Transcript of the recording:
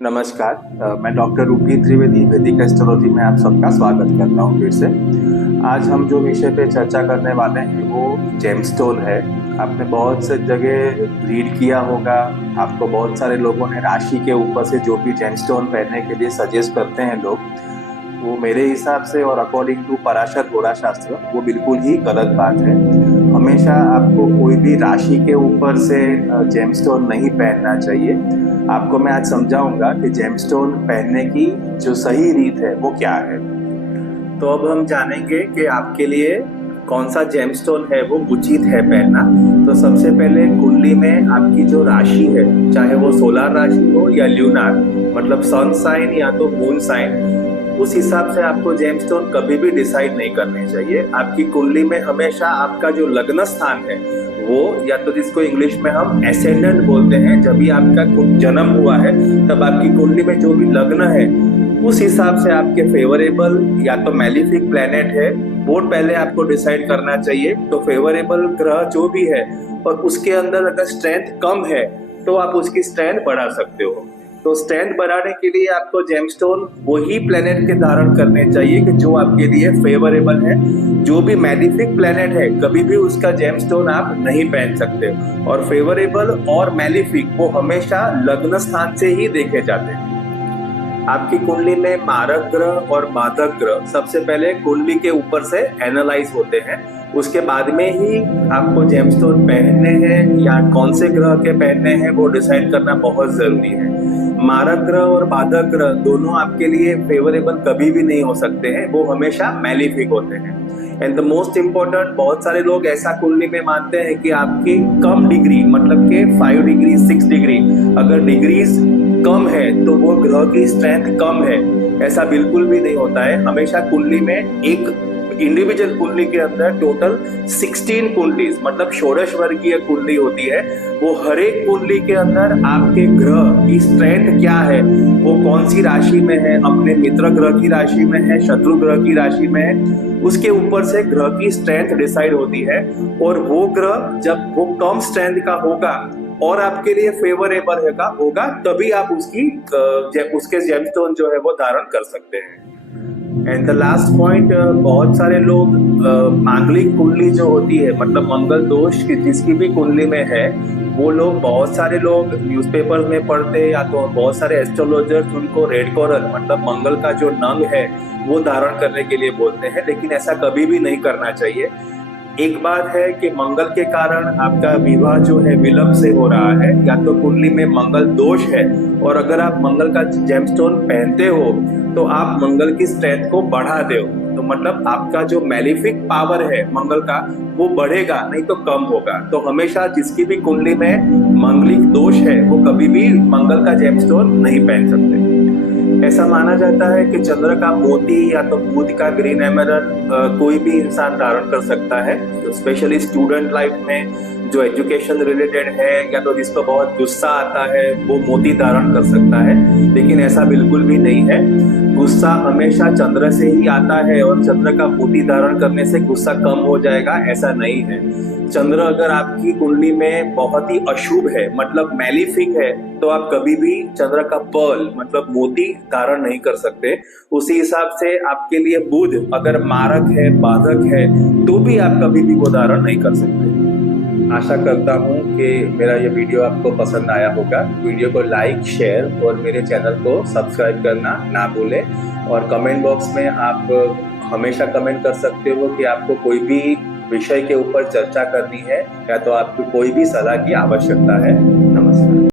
नमस्कार। मैं डॉक्टर रूपी त्रिवेदी वैदिक एस्ट्रोलॉजी में आप सबका स्वागत करता हूँ फिर से। आज हम जो विषय पे चर्चा करने वाले हैं वो जेमस्टोन है। आपने बहुत से जगह रीड किया होगा, आपको बहुत सारे लोगों ने राशि के ऊपर से जो भी जेमस्टोन पहनने के लिए सजेस्ट करते हैं लोग, वो मेरे हिसाब से और अकॉर्डिंग टू पराशर घोड़ा शास्त्र वो बिल्कुल ही गलत बात है। हमेशा आपको कोई भी राशि के ऊपर से जेमस्टोन नहीं पहनना चाहिए। आपको मैं आज समझाऊंगा कि जेमस्टोन पहनने की जो सही रीत है वो क्या है। तो अब हम जानेंगे कि आपके लिए कौन सा जेमस्टोन है वो उचित है पहनना। तो सबसे पहले कुंडली में आपकी जो राशि है, चाहे वो सोलर राशि हो या ल्यूनार, मतलब सन साइन या तो मून साइन, उस हिसाब से आपको जेमस्टोन कभी भी डिसाइड नहीं करने चाहिए। आपकी कुंडली में हमेशा आपका जो लग्न स्थान है वो, या तो जिसको इंग्लिश में हम एसेंडेंट बोलते हैं, जब भी आपका जन्म हुआ है तब आपकी कुंडली में जो भी लग्न है उस हिसाब से आपके फेवरेबल या तो मैलिफिक प्लेनेट है वो पहले आपको डिसाइड करना चाहिए। तो फेवरेबल ग्रह जो भी है और उसके अंदर अगर स्ट्रेंथ कम है तो आप उसकी स्ट्रेंथ बढ़ा सकते हो। तो स्ट्रेंथ बढ़ाने के लिए आपको जेमस्टोन वही प्लेनेट के धारण करने चाहिए कि जो आपके लिए फेवरेबल है। जो भी मैलिफिक प्लेनेट है कभी भी उसका जेमस्टोन आप नहीं पहन सकते। और फेवरेबल और मैलिफिक वो हमेशा लग्न स्थान से ही देखे जाते हैं। आपकी कुंडली में मारक ग्रह और बाधक ग्रह सबसे पहले कुंडली के ऊपर से एनालाइज होते हैं, उसके बाद में ही आपको जेमस्टोन पहनने हैं या कौन से ग्रह के पहनने हैं वो डिसाइड करना बहुत जरूरी है। मारक ग्रह और बाधक ग्रह दोनों आपके लिए फेवरेबल कभी भी नहीं हो सकते हैं, वो हमेशा मैलिफिक होते हैं। एंड द मोस्ट इम्पोर्टेंट, बहुत सारे लोग ऐसा कुंडली में मानते हैं कि आपकी कम डिग्री, मतलब के 5 डिग्री 6 डिग्री अगर डिग्रीज कम है तो वो ग्रह की स्ट्रेंथ कम है। ऐसा बिल्कुल भी नहीं होता है। हमेशा कुंडली में एक इंडिविजुअल कुंडली के अंदर टोटल 16 कुंडली, मतलब षोडश वर्गीय कुंडली होती है। वो हर एक कुंडली के अंदर आपके ग्रह की स्ट्रेंथ क्या है, वो कौन सी राशि में है, अपने मित्र ग्रह की राशि में है, शत्रु ग्रह की राशि में है, उसके ऊपर से ग्रह की स्ट्रेंथ डिसाइड होती है। और वो ग्रह जब वो कम स्ट्रेंथ का होगा और आपके लिए फेवरेबल होगा तभी आप उसके जेमस्टोन जो है वो धारण कर सकते हैं। एंड द लास्ट पॉइंट, बहुत सारे लोग मांगलिक कुंडली जो होती है, मतलब मंगल दोष की जिसकी भी कुंडली में है, वो लोग, बहुत सारे लोग न्यूज़पेपर में पढ़ते हैं या तो बहुत सारे एस्ट्रोलॉजर्स उनको रेड कोरल, मतलब मंगल का जो नंग है वो धारण करने के लिए बोलते हैं, लेकिन ऐसा कभी भी नहीं करना चाहिए। एक बात है कि मंगल के कारण आपका विवाह जो है विलंब से हो रहा है, या तो कुंडली में मंगल दोष है, और अगर आप मंगल का जेमस्टोन पहनते हो तो आप मंगल की स्ट्रेंथ को बढ़ा दो, तो मतलब आपका जो मैलिफिक पावर है मंगल का वो बढ़ेगा, नहीं तो कम होगा। तो हमेशा जिसकी भी कुंडली में मंगलिक दोष है वो कभी भी मंगल का जेमस्टोन नहीं पहन सकते। ऐसा माना जाता है कि चंद्र का मोती या तो बुध का ग्रीन एमरल्ड कोई भी इंसान धारण कर सकता है। तो स्पेशली स्टूडेंट लाइफ में जो एजुकेशन रिलेटेड है या तो जिसको बहुत गुस्सा आता है वो मोती धारण कर सकता है, लेकिन ऐसा बिल्कुल भी नहीं है। गुस्सा हमेशा चंद्र से ही आता है और चंद्र का मोती धारण करने से गुस्सा कम हो जाएगा, ऐसा नहीं है। चंद्र अगर आपकी कुंडली में बहुत ही अशुभ है, मतलब मैलिफिक है, तो आप कभी भी चंद्र का पर्ल, मतलब मोती धारण नहीं कर सकते। उसी हिसाब से आपके लिए बुध अगर मारक है, बाधक है, तो भी आप कभी भी वो धारण नहीं कर सकते। आशा करता हूँ कि मेरा ये वीडियो आपको पसंद आया होगा। वीडियो को लाइक, शेयर और मेरे चैनल को सब्सक्राइब करना ना भूलें। और कमेंट बॉक्स में आप हमेशा कमेंट कर सकते हो कि आपको कोई भी विषय के ऊपर चर्चा करनी है या तो आपको कोई भी सलाह की आवश्यकता है। नमस्कार।